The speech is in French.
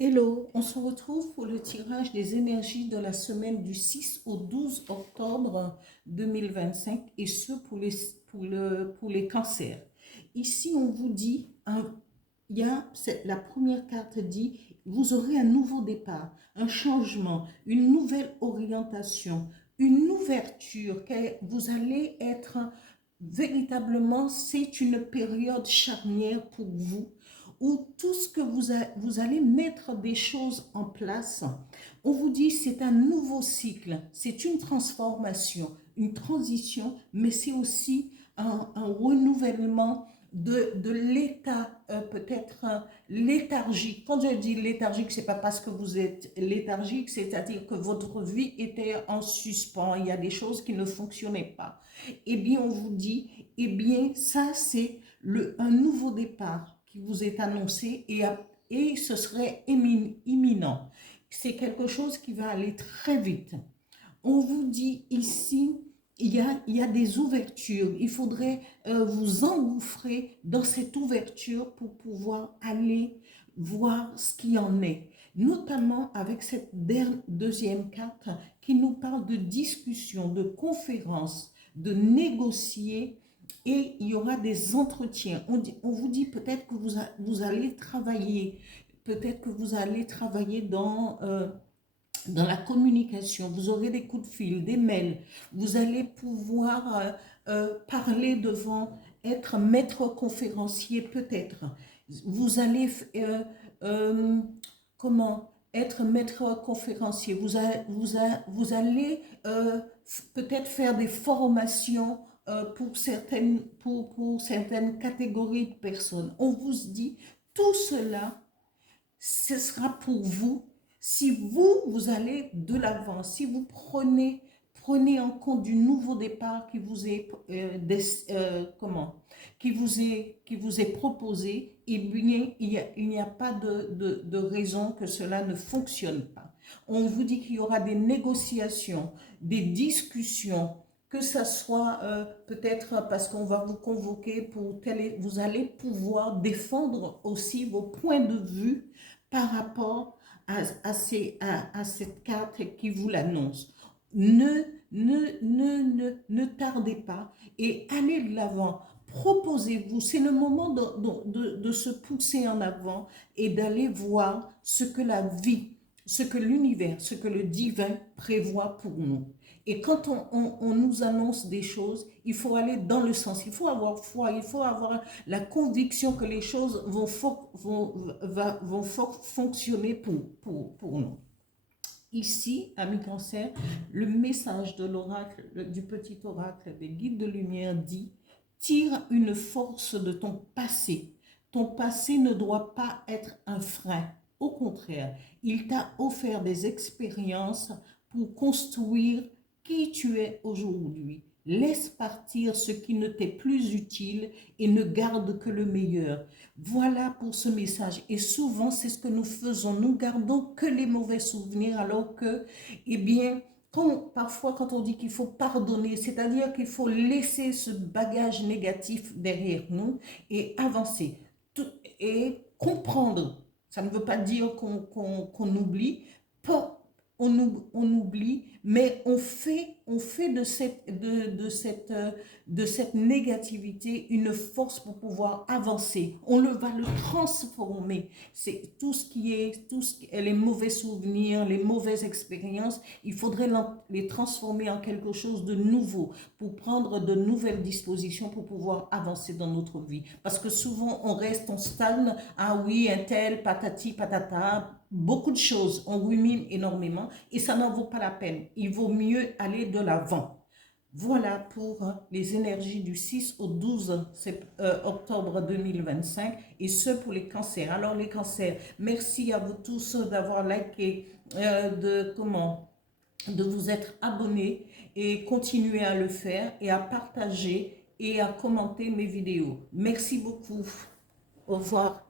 Hello, on se retrouve pour le tirage des énergies de la semaine du 6 au 12 octobre 2025 et ce pour les cancers. Ici, on vous dit, la première carte dit, vous aurez un nouveau départ, un changement, une nouvelle orientation, une ouverture, que vous allez être véritablement, c'est une période charnière pour vous où tout ce que vous allez mettre des choses en place, on vous dit c'est un nouveau cycle, c'est une transformation, une transition, mais c'est aussi un renouvellement de l'état peut-être léthargique. Quand je dis léthargique, c'est pas parce que vous êtes léthargique, c'est-à-dire que votre vie était en suspens, il y a des choses qui ne fonctionnaient pas. Eh bien, on vous dit, eh bien, ça c'est un nouveau départ qui vous est annoncé et ce serait imminent. C'est quelque chose qui va aller très vite. On vous dit ici, il y a des ouvertures. Il faudrait vous engouffrer dans cette ouverture pour pouvoir aller voir ce qu'il en est. Notamment avec cette deuxième carte qui nous parle de discussion, de conférence, de négocier et il y aura des entretiens. On vous dit peut-être que vous allez travailler, peut-être que vous allez travailler dans la communication, vous aurez des coups de fil, des mails, vous allez pouvoir parler devant, être maître conférencier peut-être. Vous allez, comment, être maître conférencier, vous allez peut-être faire des formations pour certaines catégories de personnes. On vous dit, tout cela, ce sera pour vous si vous allez de l'avant, si vous prenez en compte du nouveau départ qui vous est qui vous est proposé, et bien il n'y a pas de raison que cela ne fonctionne pas. On vous dit qu'il y aura des négociations, des discussions, que ça soit peut-être parce qu'on va vous convoquer vous allez pouvoir défendre aussi vos points de vue par rapport à cette carte qui vous l'annonce. Ne tardez pas et allez de l'avant. Proposez-vous, c'est le moment de se pousser en avant et d'aller voir ce que la vie, ce que l'univers, ce que le divin prévoit pour nous. Et quand on nous annonce des choses, il faut aller dans le sens, il faut avoir foi, il faut avoir la conviction que les choses vont fonctionner pour nous. Ici, ami Cancer, le message de l'oracle, du petit oracle des guides de lumière dit: tire une force de ton passé. Ton passé ne doit pas être un frein. Au contraire, il t'a offert des expériences pour construire qui tu es aujourd'hui. Laisse partir ce qui ne t'est plus utile et ne garde que le meilleur. Voilà pour ce message. Et souvent, c'est ce que nous faisons. Nous gardons que les mauvais souvenirs alors que, eh bien, parfois quand on dit qu'il faut pardonner, c'est-à-dire qu'il faut laisser ce bagage négatif derrière nous et avancer. Et comprendre. Ça ne veut pas dire qu'on oublie. On oublie, mais on fait de cette négativité une force pour pouvoir avancer. On va le transformer. C'est les mauvais souvenirs, les mauvaises expériences, il faudrait les transformer en quelque chose de nouveau pour prendre de nouvelles dispositions pour pouvoir avancer dans notre vie. Parce que souvent, on stagne, ah oui, un tel, patati, patata, beaucoup de choses, on rumine énormément et ça n'en vaut pas la peine. Il vaut mieux aller de l'avant. Voilà pour les énergies du 6 au 12 octobre 2025 et ce pour les cancers. Alors les cancers, merci à vous tous d'avoir liké, de vous être abonnés et continuer à le faire et à partager et à commenter mes vidéos. Merci beaucoup. Au revoir.